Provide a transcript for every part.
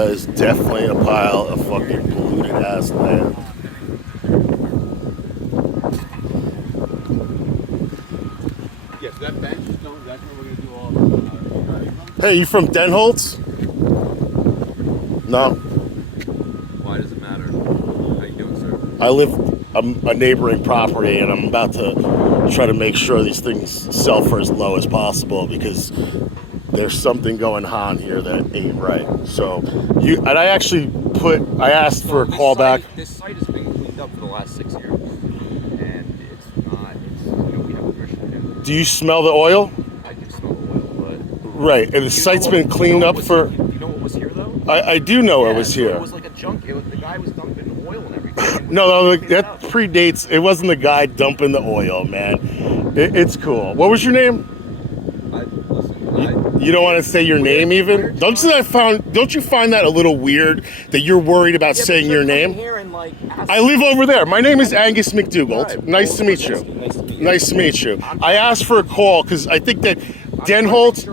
That is definitely a pile of fucking polluted ass land. Yes, that bench is going. That's where we're gonna do all. Hey, you from Denholtz? No. Why does it matter? How you doing, sir? I'm a neighboring property, and I'm about to try to make sure these things sell for as low as possible because there's something going on here that ain't right. So I asked for a call back. This site has been cleaned up for the last 6 years, and it's not. It's we have permission to do. Do you smell the oil? I do smell the oil, but Right, and the site's been cleaned up for. You know what was here though? I do know it was so here. It was like a junk. The guy was dumping oil and everything. No, that predates. It wasn't the guy dumping the oil, man. It's cool. What was your name? You don't want to say your name even? Don't you find that a little weird that you're worried about saying your name? I live over there. My name is Angus McDougall. Nice to meet you. Nice to meet you. I asked for a call because I think that Denholtz.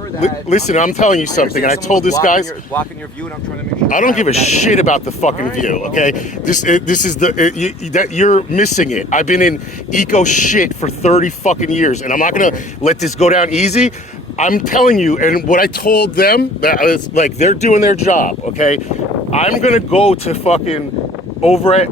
Listen, I'm telling you something, and I told this guy. Blocking your view, and I'm trying to make sure. I don't give a shit about the fucking view. Okay, this is that you're missing it. I've been in eco shit for 30 fucking years, and I'm not gonna let this go down easy. I'm telling you, and what I told them, that is like they're doing their job, okay? I'm gonna go to fucking over at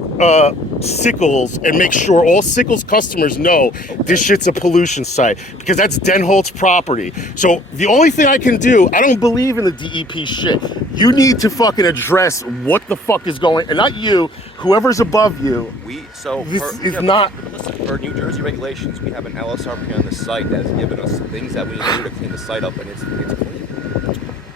Sickles and make sure all Sickles customers know this shit's a pollution site because that's Denholtz property. So the only thing I can do, I don't believe in the DEP shit. You need to fucking address what the fuck is going, and not you, whoever's above you. Listen, for New Jersey regulations, we have an LSRP on the site that has given us things that we need to do to clean the site up, and it's clean.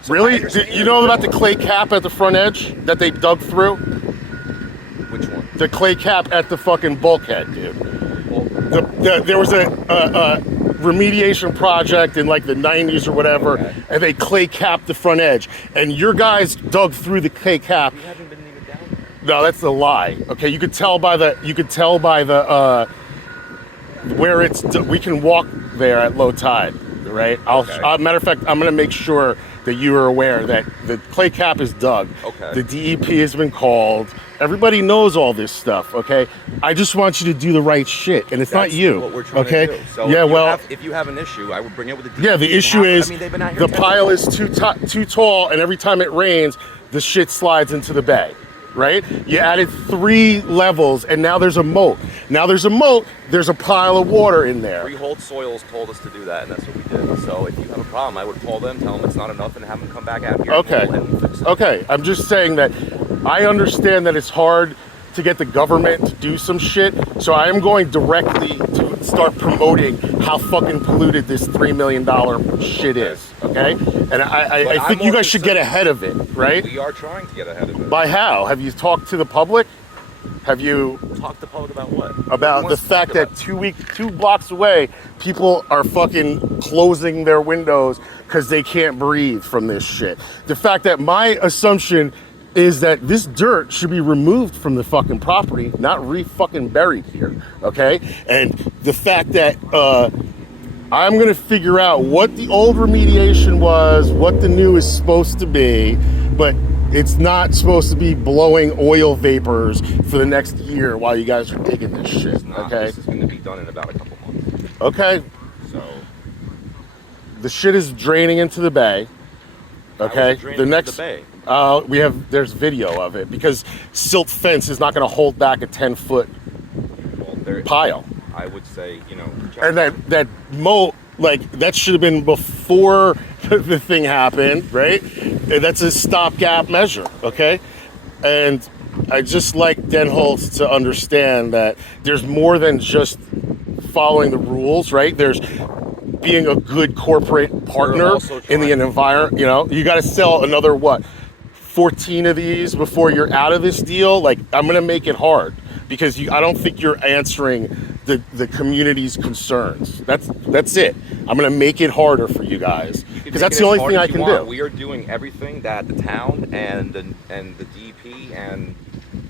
So really? You know about the clay cap at the front edge that they dug through? Which one? The clay cap at the fucking bulkhead, dude. There was a remediation project in like the 90s or whatever, and they clay capped the front edge. And your guys dug through the clay cap. We haven't been even down there. No, that's a lie. Okay, you could tell by the where it's. We can walk there at low tide, right? Matter of fact, I'm gonna make sure that you are aware that the clay cap is dug. Okay. The DEP has been called. Everybody knows all this stuff, okay? I just want you to do the right shit, and it's not you, what we're trying okay? to do. So if you have an issue, I would bring it with the DEP. Yeah, the issue is they've been out here the pile is too tall, and every time it rains, the shit slides into the bay, right? You added 3 levels, and now there's a moat. There's a pile of water in there. Freehold Soils told us to do that, and that's what we did. So if you have a problem, I would call them, tell them it's not enough, and have them come back out here and fix it. Okay, I'm just saying that I understand that it's hard to get the government to do some shit, so I am going directly to start promoting how fucking polluted this $3 million shit is, okay? And I think you guys should get ahead of it, right? We are trying to get ahead of it. By how? Have you talked to the public? Have you talked to the public about what? About the fact that 2 blocks away, people are fucking closing their windows because they can't breathe from this shit. The fact that my assumption is that this dirt should be removed from the fucking property, not fucking buried here, okay? And the fact that I'm gonna figure out what the old remediation was, what the new is supposed to be, but it's not supposed to be blowing oil vapors for the next year while you guys are digging this shit, okay? This is gonna be done in about a couple months. Okay. So the shit is draining into the bay. Okay. The next bay. There's video of it because silt fence is not going to hold back a 10-foot pile. I would say, and that moat, like that should have been before the thing happened, right? And that's a stopgap measure, okay? And I just like Denholtz to understand that there's more than just following the rules, right? There's being a good corporate partner in the environment. You got to sell another 14 of these before you're out of this deal. Like, I'm gonna make it hard because I don't think you're answering the community's concerns. That's it. I'm gonna make it harder for you guys because that's the only thing I can do. We are doing everything that the town and the DEP and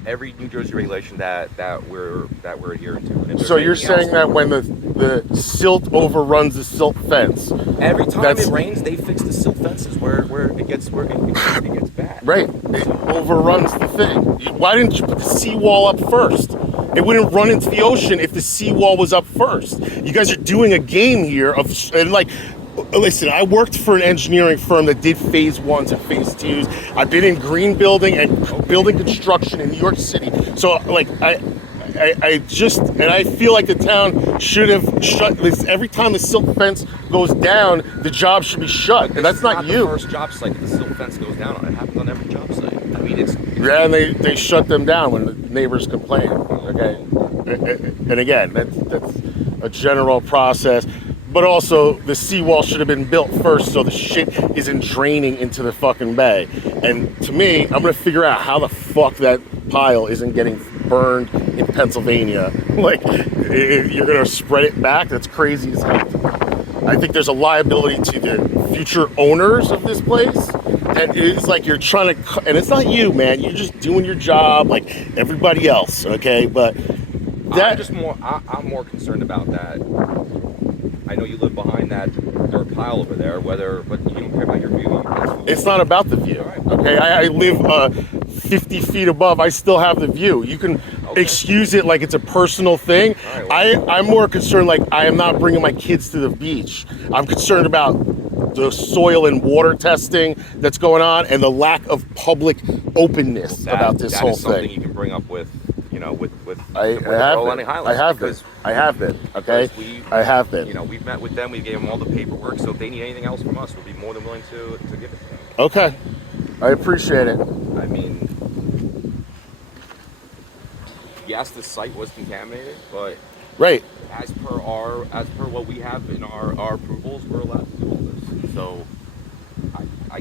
every New Jersey regulation that we're adhering to. And if there's So you're anything saying else, that when the silt overruns the silt fence, every time that's it rains, they fix the silt fences where it gets bad. right. It overruns the thing. Why didn't you put the seawall up first? It wouldn't run into the ocean if the seawall was up first. You guys are doing a game here of, and like, listen, I worked for an engineering firm that did phase 1s and phase 2s. I've been in green building and building construction in New York City. So like I just, and I feel like the town should have shut this. Every time the silt fence goes down, the job should be shut, and that's not you. The first job site that the silt fence goes down on. It happens on every job site. I mean, it's Yeah, and they shut them down when the neighbors complain. Okay, and again, that's a general process. But also, the seawall should have been built first so the shit isn't draining into the fucking bay. And to me, I'm gonna figure out how the fuck that pile isn't getting burned in Pennsylvania. Like, you're gonna spread it back? That's crazy as hell. I think there's a liability to the future owners of this place. And it's like you're trying to, and it's not you, man. You're just doing your job like everybody else, okay? But that, I'm more concerned about that. I know you live behind that dirt pile over there, but you don't care about your view. it's not about the view, Right. okay? I live 50 feet above. I still have the view. You can excuse it like it's a personal thing. Right, I'm more concerned, like, I am not bringing my kids to the beach. I'm concerned about the soil and water testing that's going on and the lack of public openness about this whole That is something thing. you can bring up with I have been, okay? I have been. You know, we've met with them. We gave them all the paperwork. So if they need anything else from us, we'll be more than willing to give it to them. Okay, I appreciate it. I mean, yes, the site was contaminated, but Right. as per what we have in our approvals, we're allowed to do all this. So I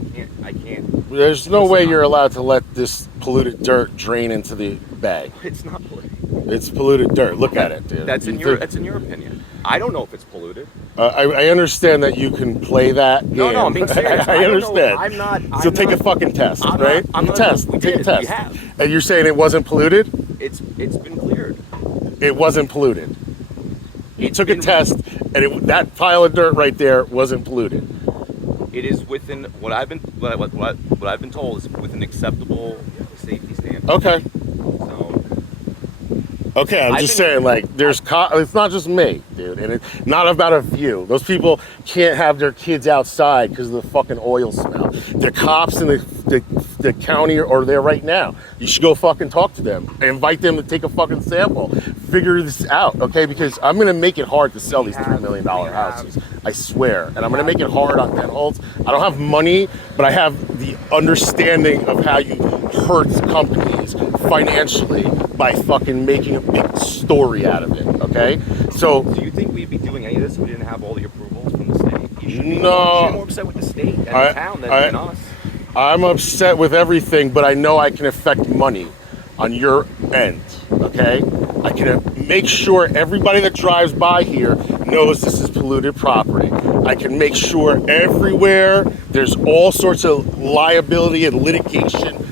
can't. There's no Listen, way you're allowed to let this polluted dirt drain into the bay. It's not polluted. It's polluted dirt. Look at it, dude. That's in your opinion. I don't know if it's polluted. I understand that you can play that game. No, I'm being serious. I don't know. understand. I'm not. So take a fucking test, I'm right? not- I'm not- Test. we Take a did. test. We have. And you're saying it wasn't polluted? It's been cleared. It wasn't polluted. You It's took a been- test, and that pile of dirt right there wasn't polluted. It is within what I've been told is within acceptable safety standards. Okay. So Okay, I'm I've just been- saying, like, it's not just me, dude, and it's not about a view. Those people can't have their kids outside because of the fucking oil smell. The cops in the county are there right now. You should go fucking talk to them. Invite them to take a fucking sample. Figure this out, okay? Because I'm gonna make it hard to sell these $3 million houses. I swear. And I'm gonna make it hard on Penholz. I don't have money, but I have the understanding of how you hurt companies financially by fucking making a big story out of it, okay? So, do you think we'd be doing any of this if we didn't have all the approvals from the state? You should be No. more upset with the state and the town than us. I'm upset with everything, but I know I can affect money on your end, okay? I can make sure everybody that drives by here knows this is polluted property. I can make sure everywhere there's all sorts of liability and litigation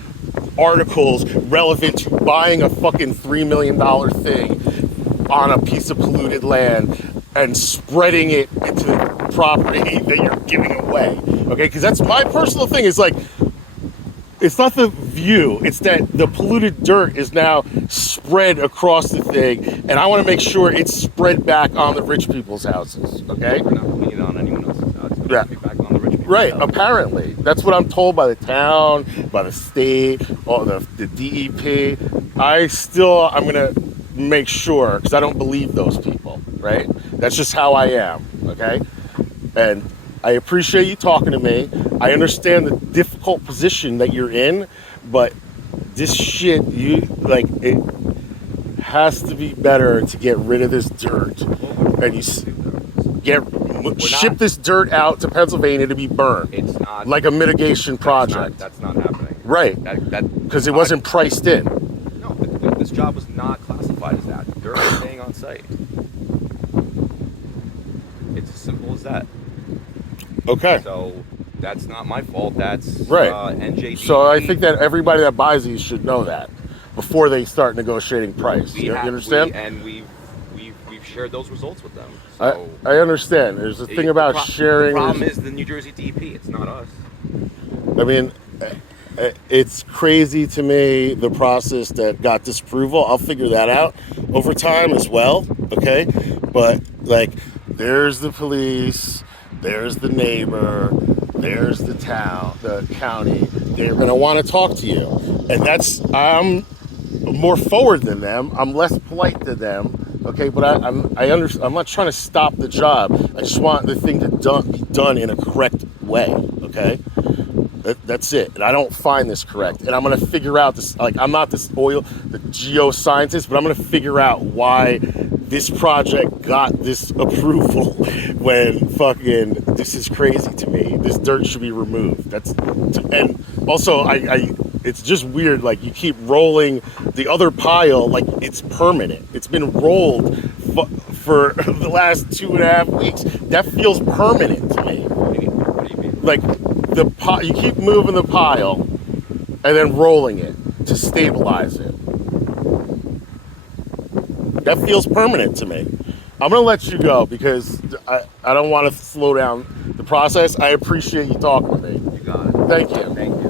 articles relevant to buying a fucking $3 million thing on a piece of polluted land and spreading it into the property that you're giving away, okay? Because that's my personal thing, is like, it's not the view, it's that the polluted dirt is now spread across the thing, and I want to make sure it's spread back on the rich people's houses, okay? We're not putting it on anyone else's house. It's Yeah. going to be back on the rich people's Right, house. apparently. That's what I'm told by the town, by the state, or the DEP. I'm going to make sure, because I don't believe those people, right? That's just how I am, okay? And I appreciate you talking to me. I understand the difficult position that you're in, but this shit, it has to be better to get rid of this dirt. And you ship this dirt out to Pennsylvania to be burned. It's not Like a mitigation project. That's not happening. Right. Because it wasn't priced in. No, this job was not classified as that. Dirt is staying on site. It's as simple as that. Okay. So that's not my fault. That's Right. NJD. So I think that everybody that buys these should know that. before they start negotiating price. You understand? We've shared those results with them. I, So I understand. There's a thing about sharing. The problem is the New Jersey DP. It's not us. I mean, it's crazy to me, the process that got disapproval. I'll figure that out over time as well, okay? But, like, there's the police, there's the neighbor, there's the town, the county. They're going to want to talk to you. And I'm more forward than them. I'm less polite than them, okay? But I'm not trying to stop the job. I just want the thing to be done in a correct way, okay? That's it. And I don't find this correct. And I'm going to figure out this. Like, I'm not the geoscientist, but I'm going to figure out why this project got this approval when fucking this is crazy to me. This dirt should be removed. And also it's just weird. Like, you keep rolling the other pile like it's permanent. It's been rolled for the last 2.5 weeks. That feels permanent to me. What do you mean? Like, you keep moving the pile and then rolling it to stabilize it. That feels permanent to me. I'm gonna let you go because I don't want to slow down the process. I appreciate you talking to me. You got it. Thank you. Thank you.